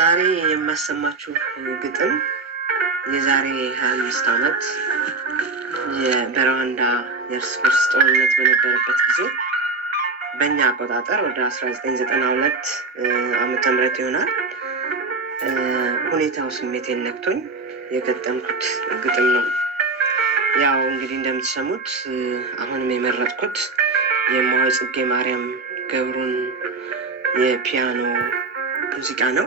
ዛሬ የማሰማችሁ ግጥም የዛሬ 25 ዓመት በሩዋንዳ የእርስ በርስ ጦርነት በነበረበት ጊዜ በእኛ አቆጣጠር ወደ 1992 ዓመተ ምህረት ይሆናል። ሁኔታው ስሜቴን ነክቶኝ የገጠምኩት ግጥም ነው። ያው እንግዲህ እንደምትሰሙት አሁንም የመረጥኩት የእማሆይ ጽጌ ማርያም ገብሩን የፒያኖ ሙዚቃ ነው።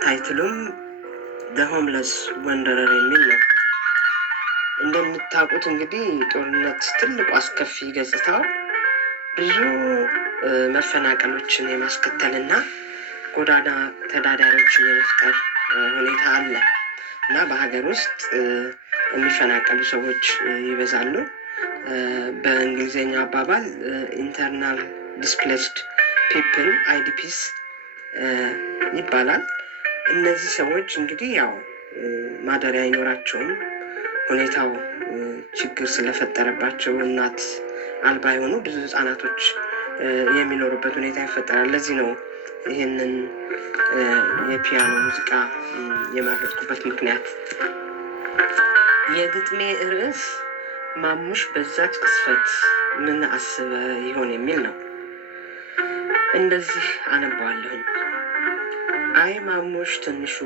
ታይትሉም The Homeless Wanderer የሚል ነው። እንደምታውቁት እንግዲህ ጦርነት ትልቁ አስከፊ ገጽታው ብዙ መፈናቀሎችን የማስከተልና ጎዳና ተዳዳሪዎችን የመፍጠር ሁኔታ አለ እና በሀገር ውስጥ የሚፈናቀሉ ሰዎች ይበዛሉ። በእንግሊዝኛ አባባል ኢንተርናል ዲስፕሌስድ ፒፕል IDPs ይባላል። እነዚህ ሰዎች እንግዲህ ያው ማደሪያ አይኖራቸውም። ሁኔታው ችግር ስለፈጠረባቸው እናት አልባ የሆኑ ብዙ ህጻናቶች የሚኖሩበት ሁኔታ ይፈጠራል። ለዚህ ነው ይህንን የፒያኖ ሙዚቃ የመረጥኩበት ምክንያት። የግጥሜ ርዕስ ማሙሽ በዛች ቅስፈት ምን አስበ ይሆን የሚል ነው። እንደዚህ አነባዋለሁኝ። አይ ማሙሽ ትንሹ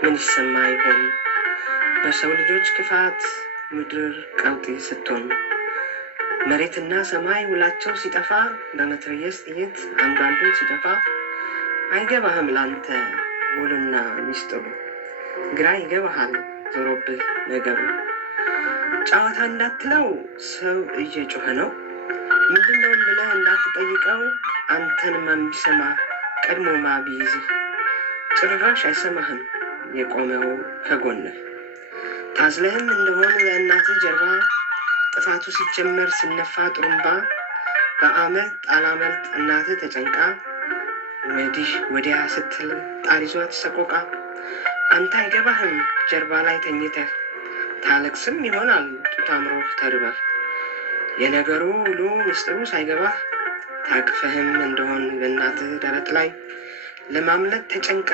ምን ይሰማ ይሆን በሰው ልጆች ክፋት ምድር ቀውጢ ስትሆን፣ መሬትና ሰማይ ውላቸው ሲጠፋ፣ በመትረየስ ጥይት አንዳንዱን ሲጠፋ፣ አይገባህም ላንተ ውሉና ሚስጥሩ፣ ግራ ይገባሃል ዞሮብህ ነገሩ። ጨዋታ እንዳትለው ሰው እየጮኸ ነው፣ ምንድነው ብለህ እንዳትጠይቀው፣ አንተን ማንቢሰማ ቀድሞ ማቢይዝህ፣ ጭራሽ አይሰማህም የቆመው ከጎንህ። ታዝለህም እንደሆነ ለእናትህ ጀርባ፣ ጥፋቱ ሲጀመር ሲነፋ ጥሩምባ፣ በአመልጥ አላመልጥ እናትህ ተጨንቃ፣ ወዲህ ወዲያ ስትል ጣሪዟት ሰቆቃ፣ አንተ አይገባህም ጀርባ ላይ ተኝተህ፣ ታለቅስም ይሆናል ጡት አምሮህ ተርበህ። የነገሩ ውሎ ምስጢሩ ሳይገባህ፣ ታቅፈህም እንደሆን በእናትህ ደረት ላይ፣ ለማምለጥ ተጨንቃ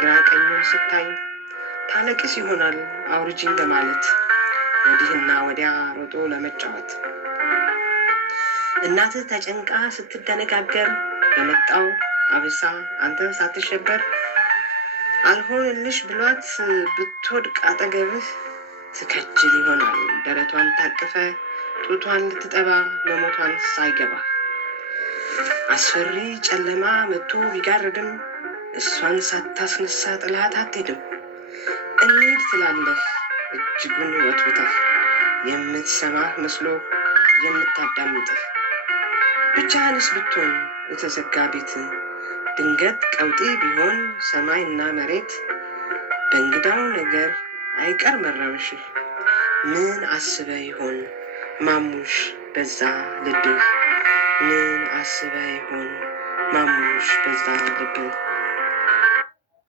ግራ ቀኙን ስታይ፣ ታለቅስ ይሆናል አውርጂኝ ለማለት፣ ወዲህና ወዲያ ሮጦ ለመጫወት። እናትህ ተጨንቃ ስትደነጋገር፣ በመጣው አብሳ አንተ ሳትሸበር፣ አልሆንልሽ ብሏት ብትወድቅ አጠገብህ፣ ትከጅል ይሆናል ደረቷን ታቅፈ ጡቷን ልትጠባ መሞቷን ሳይገባ። አስፈሪ ጨለማ መጥቶ ቢጋርድም፣ እሷን ሳታስነሳ ጥላት አትሄድም። እንሂድ ትላለህ እጅጉን ወትውተህ፣ የምትሰማህ መስሎ የምታዳምጥህ። ብቻህንስ ብትሆን የተዘጋ ቤት፣ ድንገት ቀውጢ ቢሆን ሰማይና መሬት፣ በእንግዳው ነገር አይቀር መረበሽህ። ምን አስበ ይሆን ማሙሽ በዛ ልብህ፣ ምን አስበ ይሆን ማሙሽ በዛ ልብህ።